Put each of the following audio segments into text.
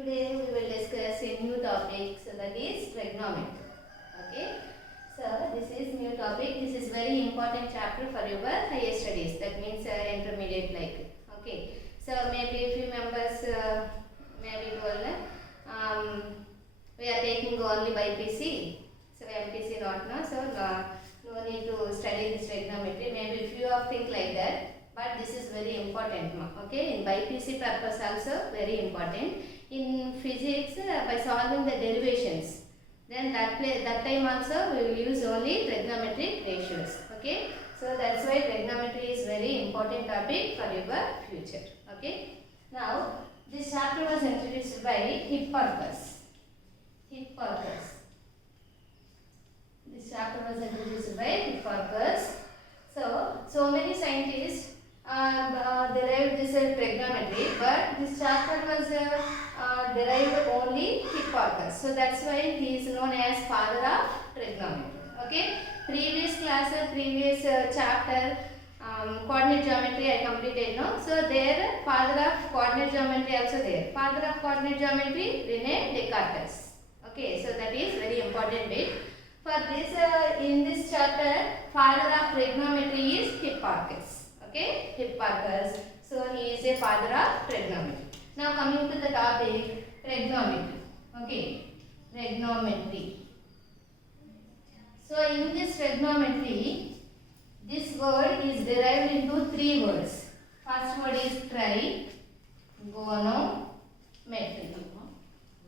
Today we will discuss a new topic, so that is trigonometry. Okay, so this is new topic. This is very important chapter for your higher studies. That means intermediate like. Okay, so maybe a few members maybe told we are taking only by PC. So MPC not now. So no need to study this trigonometry. Maybe few of think like that. But this is very important. Okay, in BPC purpose also very important. In physics, by solving the derivations, then that time also we will use only trigonometric ratios. Okay, so that's why trigonometry is very important topic for your future. Okay, now this chapter was introduced by Hipparchus. This chapter was introduced by Hipparchus. So many scientists derived this trigonometry, but this chapter was derived only Hipparchus. So that's why he is known as father of trigonometry. Okay. Previous class, previous chapter, coordinate geometry I completed. No. So there, father of coordinate geometry also there. Father of coordinate geometry, Rene Descartes. Okay. So that is very important bit. For this, in this chapter, father of trigonometry is Hipparchus. Okay, Hipparchus. So he is a father of trigonometry. Now coming to the topic, trigonometry. Okay, trigonometry. So in this trigonometry, this word is derived into three words. First word is trigonometry.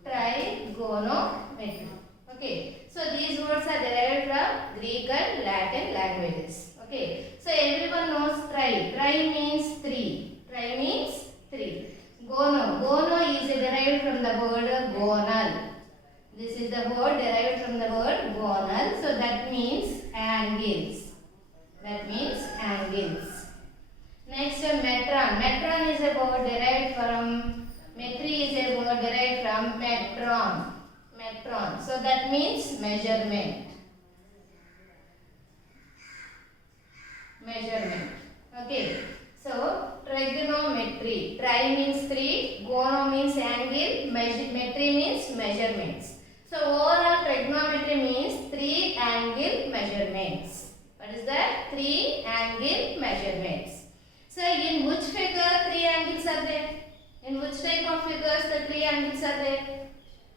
Trigonometry. Okay. So these words are derived from Greek and Latin languages. Okay. So everyone knows tri. Tri means three. Tri means three. Gono. Gono is derived from the word gonal. This is the word derived from the word gonal. So that means angles. That means angles. Next metron. Metron is a word derived from, metri is a word derived from metron. Metron. So that means measurement. Measurement. Okay. So trigonometry. Tri means three. Gono means angle. Metry means measurements. So overall trigonometry means three angle measurements. What is that? Three angle measurements. So in which figure three angles are there? In which type of figures the three angles are there?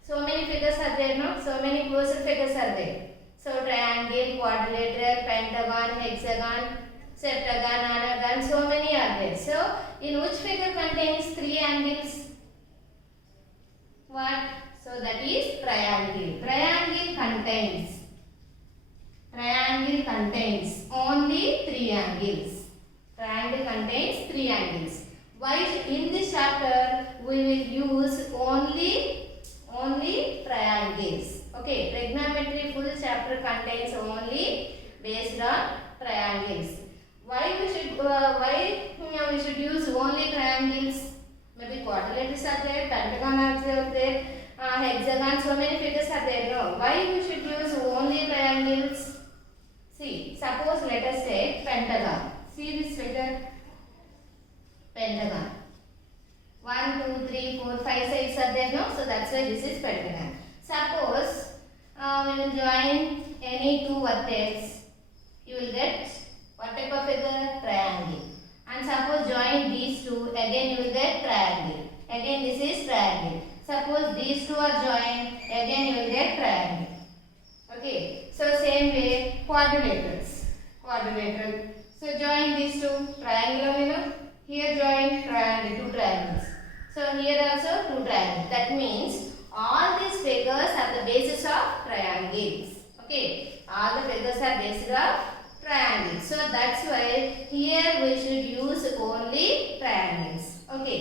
So many figures are there, no? So many closed figures are there. So triangle, quadrilateral, pentagon, hexagon, septagon, anagon, so many are there. So in which figure contains three angles? What? So that is triangle. Triangle contains only three angles. Triangle contains three angles. Why in this chapter we will use only triangles. Okay, trigonometry full chapter contains only based on triangles. Why we should use only triangles? Maybe quadrilaterals are there, pentagon are there, hexagon, so many figures are there. No, why we should use only triangles? See, suppose let us take pentagon. See this figure, pentagon. 1, 2, 3, 4, 5 sides are there, no? So that's why this is pentagon. Suppose we will join any two vertex, you will get what type of figure? Triangle. And suppose join these two, again you will get triangle. Again this is triangle. Suppose these two are joined, again you will get triangle. Okay. So same way quadrilaterals. Quadrilateral. So join these two, triangle, you know. Here join triangle, two triangles. So here also two triangles. That means all these figures are the basis of triangles. Okay. All the figures are based on triangles. So that's why here we should use only triangles. Okay.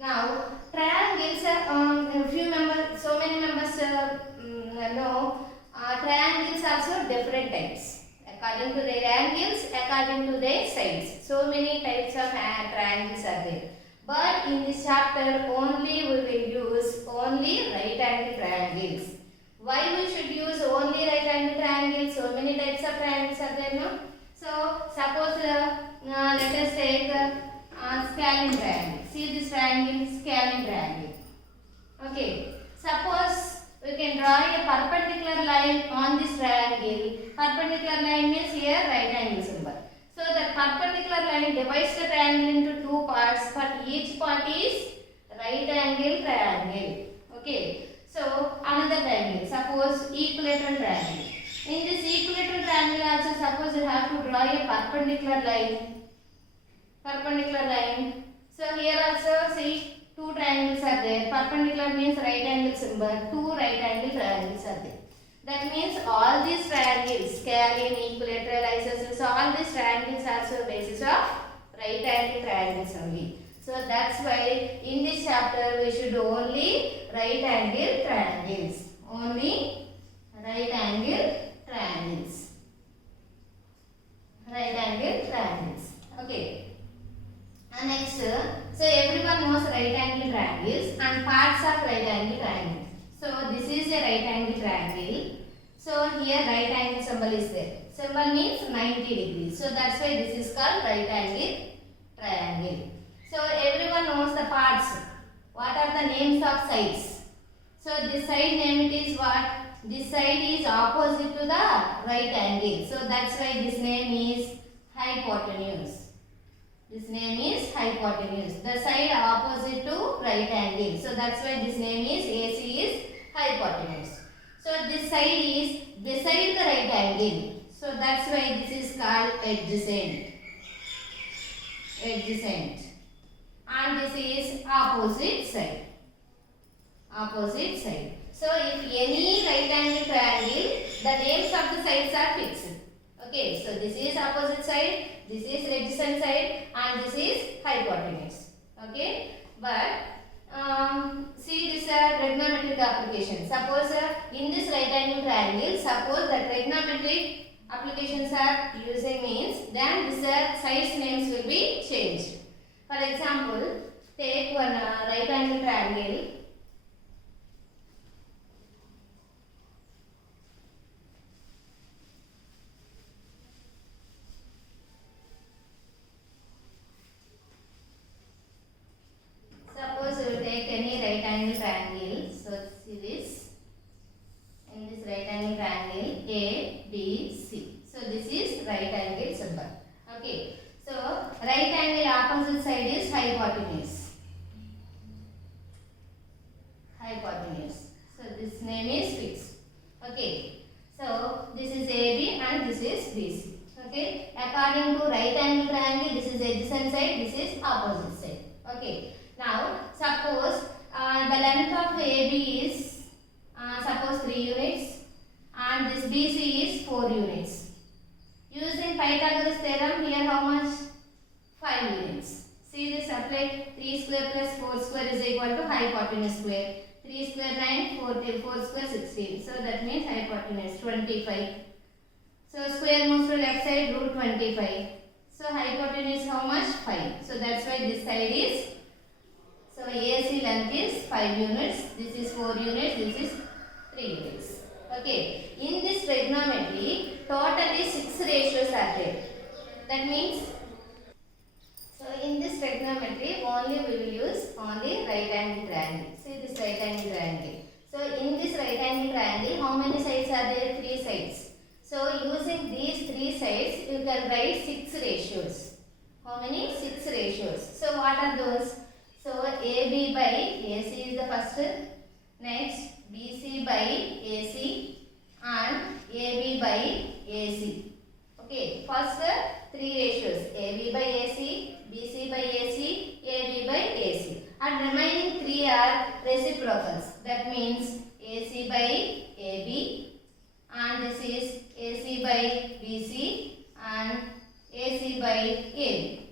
Now triangles are few members, so many members know triangles also different types. According to their angles, according to their sides. So many types of triangles are there. But in this chapter only we will use only right angle triangles. Why we should use only right angle triangles? So many types of triangles are there, no? So suppose let us take scalene triangle. See this triangle, scalene triangle. Okay. Suppose we can draw a perpendicular line on this triangle. Perpendicular line means here right angle symbol. So the perpendicular line divides the triangle into two parts. For each part is right angle triangle. Okay. So another triangle. Suppose equilateral triangle. In this equilateral triangle also suppose you have to draw a perpendicular line. Perpendicular line. So here also see two triangles are there. Perpendicular means right angle symbol. Two right angle triangles are there. That means all these triangles, scalene, equilateral, isosceles, all these triangles are also basis of right angle triangles only. So that's why in this chapter we should only right angle triangles. Only right angle triangles. Right angle triangles. Okay. And next, so everyone knows right angle triangles and parts of right angle triangle. So this is a right angle triangle. So here right angle symbol is there. Symbol means 90 degrees. So that's why this is called right angle triangle. So everyone knows the parts. What are the names of sides? So this side name it is what? This side is opposite to the right angle. So that's why this name is hypotenuse. This name is hypotenuse. The side opposite to right angle. So that's why this name is AC is hypotenuse. So this side is beside the right angle. So that's why this is called adjacent. Adjacent. And this is opposite side. Opposite side. So if any right angle triangle, the names of the sides are fixed. Okay, so this is opposite side, this is adjacent side, and this is hypotenuse. Okay, but see this trigonometric application. Suppose in this right angle triangle, suppose the trigonometric applications are using means, then this sides names will be changed. For example, take one right angle triangle. Suppose you take any right angle triangle. So see this. In this right angle triangle A, B, C. So this is right angle symbol. Okay. So right angle opposite side is hypotenuse. Hypotenuse. So this name is fixed. Okay. So this is AB and this is BC. Okay. According to right angle triangle, this is adjacent side, this is opposite side. Okay. Now suppose the length of AB is suppose 3 units and this BC is 4 units. Using Pythagoras theorem, here how much? 5 units. See this apply 3 square plus 4 square is equal to hypotenuse square. 3 square 9, 4 square 16. So that means hypotenuse 25. So square moves to left side, root 25. So hypotenuse how much? 5. So that's why this side is, so AC length is 5 units. This is 4 units. This is 3 units. Okay. In this trigonometry, totally 6 ratios are there. That means, so in this trigonometry, only we will use only right angle triangle. See this right angle triangle. So in this right angle triangle, how many sides are there? 3 sides. So using these 3 sides, you can write 6 ratios. How many? 6 ratios. So what are those? So AB by AC is the first. Next BC by AC and AB by AC. Okay, first 3 ratios, AB by AC, BC by AC, AB by AC, and remaining 3 are reciprocals. That means AC by AB and this is AC by BC and AC by AB.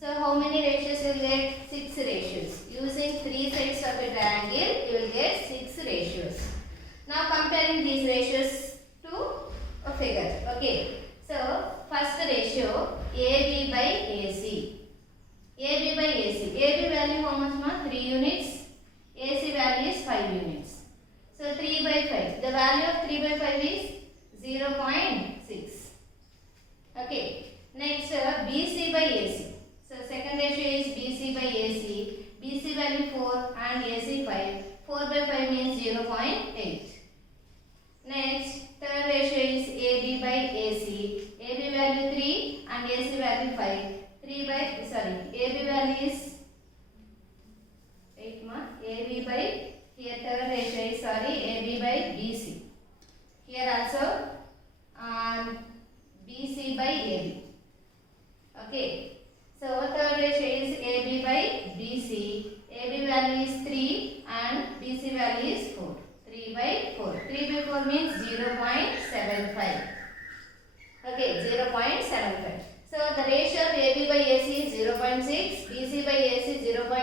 So how many ratios you will get? 6 ratios. Using 3 sides of a triangle, you will get 6 ratios. Now comparing these ratios to a figure. Okay. So first ratio AB by AC. AB by AC. AB value how much more? 3 units. AC value is 5 units. So 3 by 5. The value of 3 by 5 is 0.6. Okay. Next BC by AC. So second ratio is BC by AC. BC value 4 and AC 5.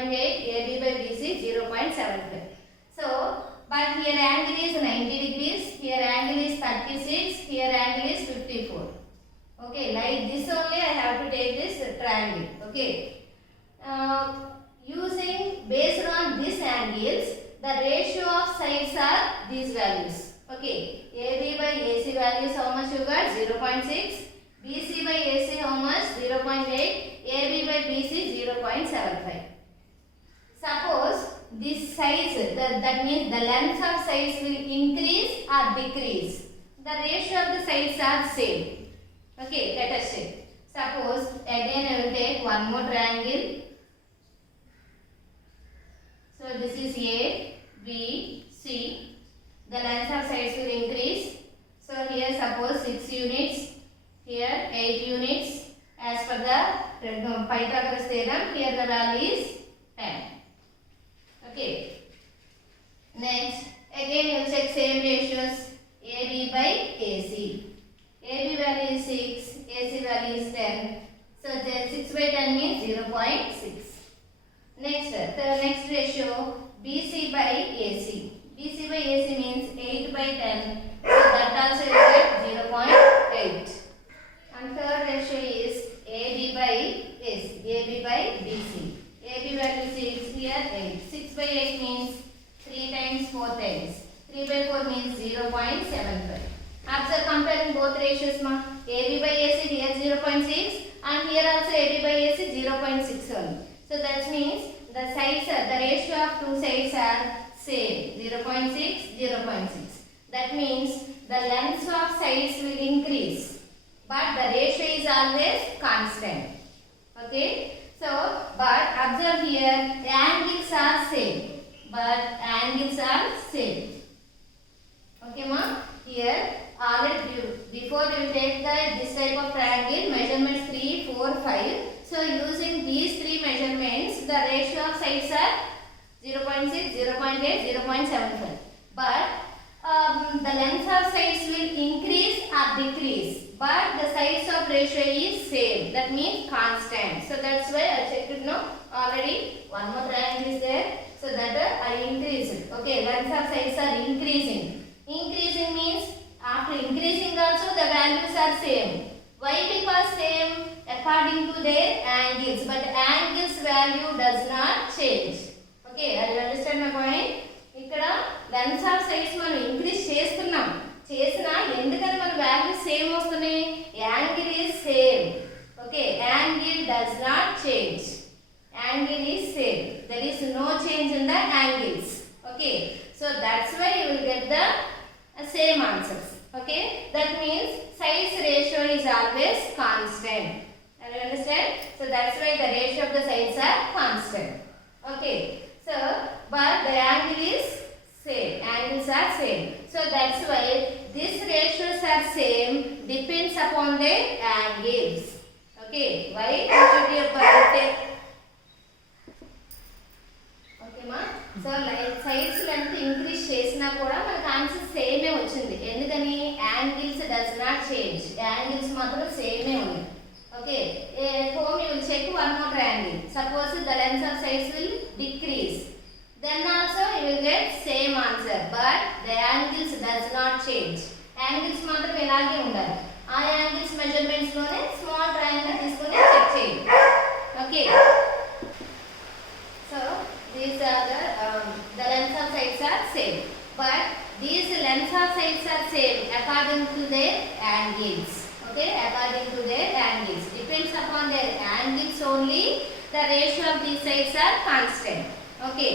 0.8, AB by BC 0.75. So, but here angle is 90 degrees, here angle is 36, here angle is 54. Okay, like this only I have to take this triangle. Okay. Using based on these angles, the ratio of sides are these values. Okay, AB by AC values how much you got? 0.6. BC by AC how much? 0.8. AB by BC 0.75. Suppose this size, that means the length of sides will increase or decrease. The ratio of the sides are same. Okay, let us check. Suppose again I will take one more triangle. So this is A, B, C. The length of sides will increase. So here suppose 6 units, here 8 units. As per the Pythagoras theorem, here the value is 10. Okay. Next, again you check same ratios. AB by AC. AB value is 6, AC value is 10. So the 6 by 10 means 0.6. Next, the next ratio BC by AC. BC by AC means 8 by 10. So that also you get 0.8. And third ratio is AB by AC. AB by BC. AB value 6, here 8. 6 by 8 means 3 times 4 times. 3 by 4 means 0.75. After comparing both ratios, ma, AB by AC here 0.6 and here also AB by AC 0.6 only. So that means the sides are, the ratio of two sides are same, 0.6, 0.6. That means the lengths of sides will increase, but the ratio is always constant. Okay. So, but observe here, the angles are same. But angles are same. Okay, ma? Here, already before you take this type of triangle, measurements 3, 4, 5. So, using these three measurements, the ratio of sides are 0.6, 0.8, 0.75. But the length of sides will increase or decrease. But the size of ratio is same. That means constant. So that's why I checked it now. Already one more triangle is there. So that I increase it. Okay, length of sides are increasing. Increasing means after increasing also the values are same. Why? Because same according to their angles. But angles value does not change. Okay, are you understand my point? ఇక్కడ length of sides మనం increase చేస్తున్నాం. చేసినా ఎందుకని మన value same వస్తున్నాయి? Angle is same. Okay, angle does not change. Angle is same. There is no change in the angles. Okay, so that's why you will get the same answers. Okay, that means size ratio is always constant. Are you understand? So that's why the ratio of the sides are constant. Okay, so but the angle is same. Angles are same. So that's why these ratios are same depends upon the angles. Okay, why should be a perfect? Okay ma, so like sides length increase చేసినా కూడా మనకు answer సేమే వచ్చింది. ఎందుకని angles does not change. Angles మాత్రం సేమే ఉన్నాయి. Okay, home you will check one more triangle. Suppose the length of sides will decrease. Then also you will get same answer, but the angles does not change. Angles మాత్రం ఇలాగే ఉండాలి. ఆ angles measurements లోనే small triangle తీసుకొని check చేయండి. Okay, so these are the lengths of sides are same, but these lengths of sides are same according to their angles. Okay, according to their angles, depends upon their angles only. The ratio of these sides are constant. Okay,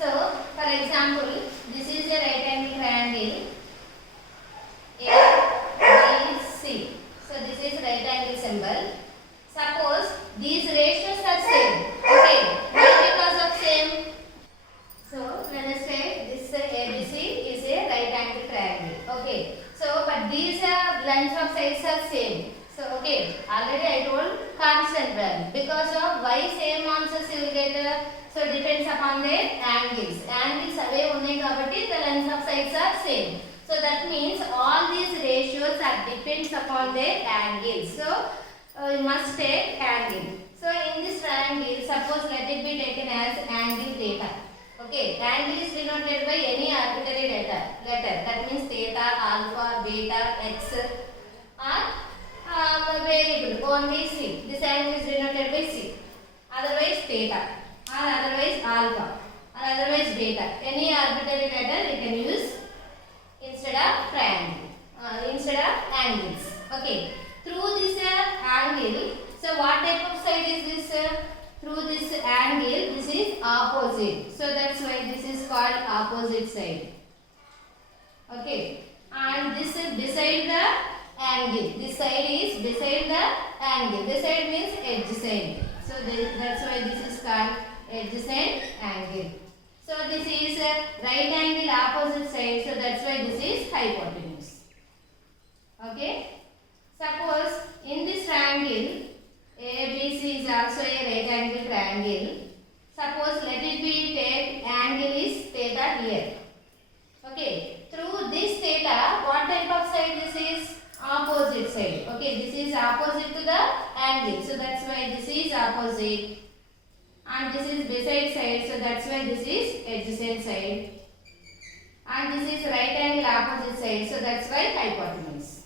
so for example, this is a right angle triangle ABC. So this is right angle symbol. Suppose these ratios are same. Okay, why? Because of same. So let us say this ABC is a right angle triangle. Okay, so but these lengths of sides are same. So okay, already I told constant value. Because of why same answers you will get. So depends upon their angles. Angles away unnai kabatti the lengths of sides are same. So that means all these ratios are depends upon their angles. So you must take angle. So in this triangle, suppose let it be taken as Okay, angle is denoted by any arbitrary letter. That means theta, alpha, beta, x or variable only c. This angle is denoted by c. Otherwise theta or otherwise alpha or otherwise beta. Any arbitrary letter you can use instead of triangle, instead of angles. Okay. Through this angle, so what type of side is this? Through this angle, this is opposite. So that's why this is called opposite side. Okay. And this is beside the angle. This side is beside the angle. This side means adjacent. So that's why this is called adjacent angle. So this is right angle opposite side. So that's why this is hypotenuse. Okay. Suppose in this triangle, ABC is also a right angle triangle. Suppose let it be take angle is theta here. Okay. Through this theta, what type of side this is? Opposite side. Okay. This is opposite to the angle. So that's why this is opposite. And this is beside side. So that's why this is adjacent side. And this is right angle opposite side. So that's why hypotenuse.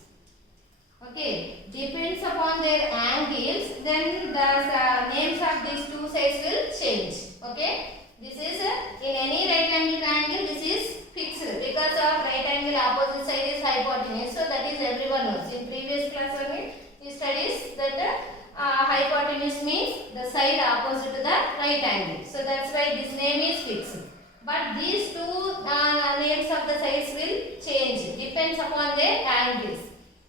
Okay, depends upon their angles, then the names of these two sides will change. Okay, this is in any right angle triangle, this is fixed because of right angle opposite side is hypotenuse. So that is everyone knows. In previous class only you studies that hypotenuse means the side opposite to the right angle. So that's why this name is fixed. But these two names of the sides will change depends upon their angles.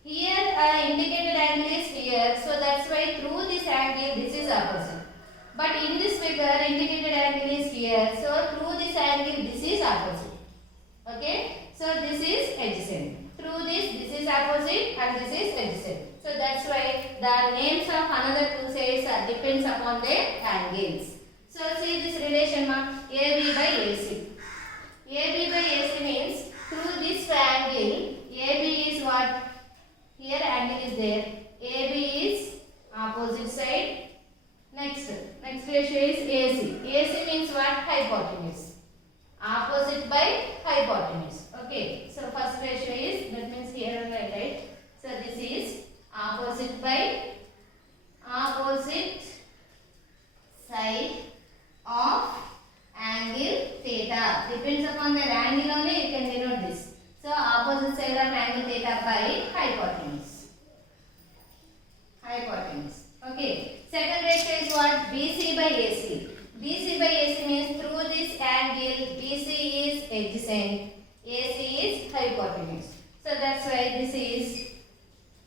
Here indicated angle is here, so that's why through this angle this is opposite. But in this figure indicated angle is here, so through this angle this is opposite. Okay, so this is adjacent. Through this is opposite and this is adjacent. So that's why the names of another two sides depends upon their angles. So see this relation AB by AC. AB by AC means through this triangle AB is what? Here angle is there. AB is opposite side. Next ratio is AC. AC means what? Hypotenuse. Opposite by hypotenuse. Okay. So first ratio is, that means here on right, right? So this is opposite by opposite side of angle theta. Depends upon the angle only you can denote this. So opposite side of angle theta by hypotenuse. Hypotenuse. Okay. Second ratio is what? BC by AC. BC by AC means through this angle BC is adjacent, AC is hypotenuse. So that's why this is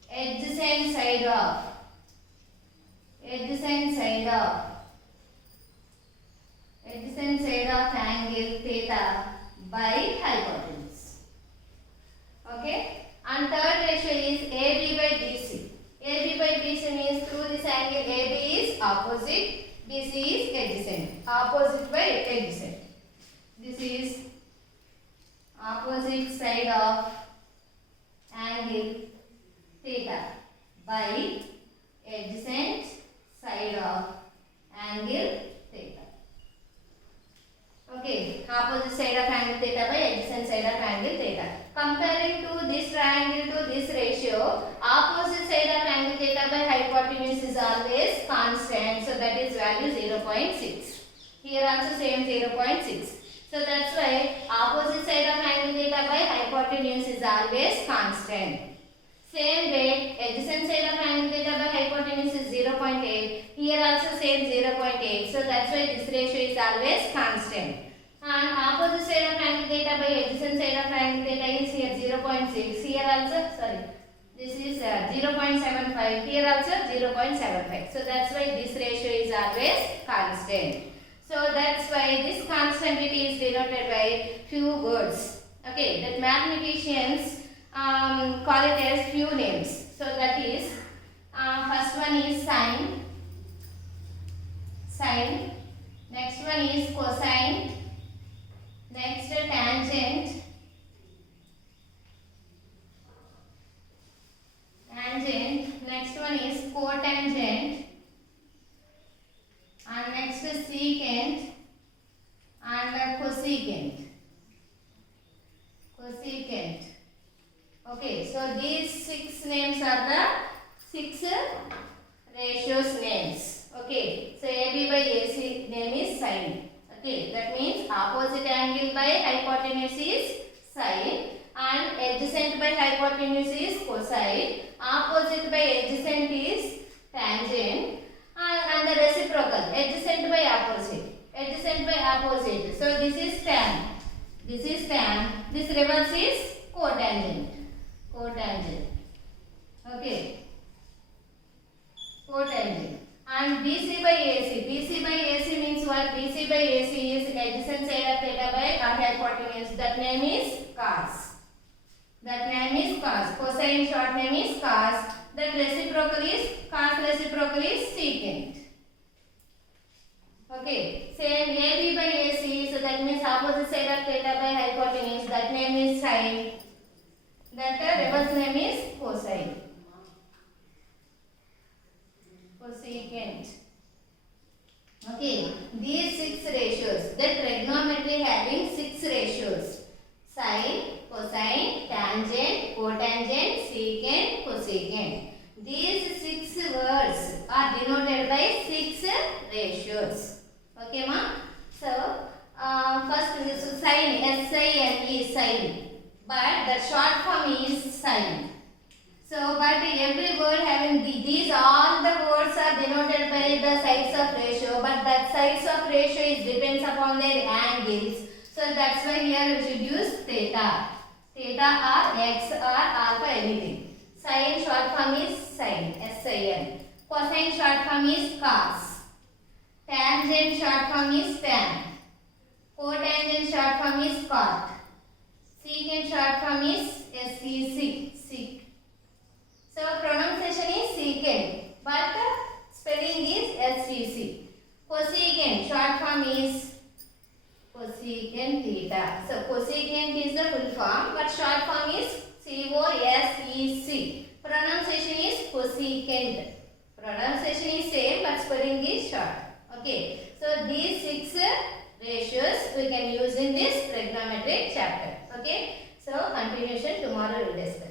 adjacent side of angle theta by hypotenuse. Okay. And third ratio is AB by BC. AB by BC means through this angle AB is opposite, BC is adjacent. Opposite by adjacent. This is opposite side of angle theta by adjacent side of angle theta. Okay, opposite side of angle theta by adjacent side of angle theta. Comparing to this triangle to this ratio, opposite side of angle theta by hypotenuse is always constant. So that is value 0.6. Here also same 0.6. So that's why opposite side of angle theta by hypotenuse is always constant. Same way, adjacent side of angle theta by hypotenuse is 0.8. Here also same 0.8. So that's why this ratio is always constant. And opposite side of angle theta by adjacent side of angle theta is here 0.6. Here also, this is 0.75. Here also 0.75. So that's why this ratio is always constant. So that's why this constantity is denoted by few words. Okay, that mathematicians call it as few names. So that is first one is sine. Next one is cosine. Next tangent. Next one is cotangent. And next is secant. And cosecant. Okay, that means opposite angle by hypotenuse is sine and adjacent by hypotenuse is cosine. Opposite by adjacent is tangent and the reciprocal adjacent by opposite. Adjacent by opposite. So this is tan. This is tan. This reverse is cotangent. Cotangent. Okay. Cotangent. And BC by AC. BC by AC means what? BC by AC is adjacent side of theta by hypotenuse. That name is cos. That name is cos. Cosine short name is cos. That reciprocal is cos reciprocal is secant. Okay. Same AB by AC. So that means opposite side of theta by hypotenuse. That name is sine. That reverse name is cosine. Cosecant. Okay, these 6 ratios, the trigonometry having 6 ratios: sine, cosine, tangent, cotangent, secant, cosecant. These 6 words are denoted by 6 ratios. Okay, ma? So, first is sine, S-I-N-E, sine. But the short form is sine. So, but every word having these all the words are denoted by the sides of ratio, but that sides of ratio is depends upon their angles. So that's why here we should use theta. Theta or x or alpha, anything. Sine short form is sine, S-I-N. Cosine short form is cos. Tangent short form is tan. Cotangent short form is cot. Secant short form is S-E-C, sec. So pronunciation is secant, but spelling is S-E-C. Cosecant short form is cosecant theta. So cosecant is the full form, but short form is C-O-S-E-C. Pronunciation is cosecant. Pronunciation is same, but spelling is short. Okay. So these 6 ratios we can use in this trigonometric chapter. Okay. So continuation tomorrow we will discuss.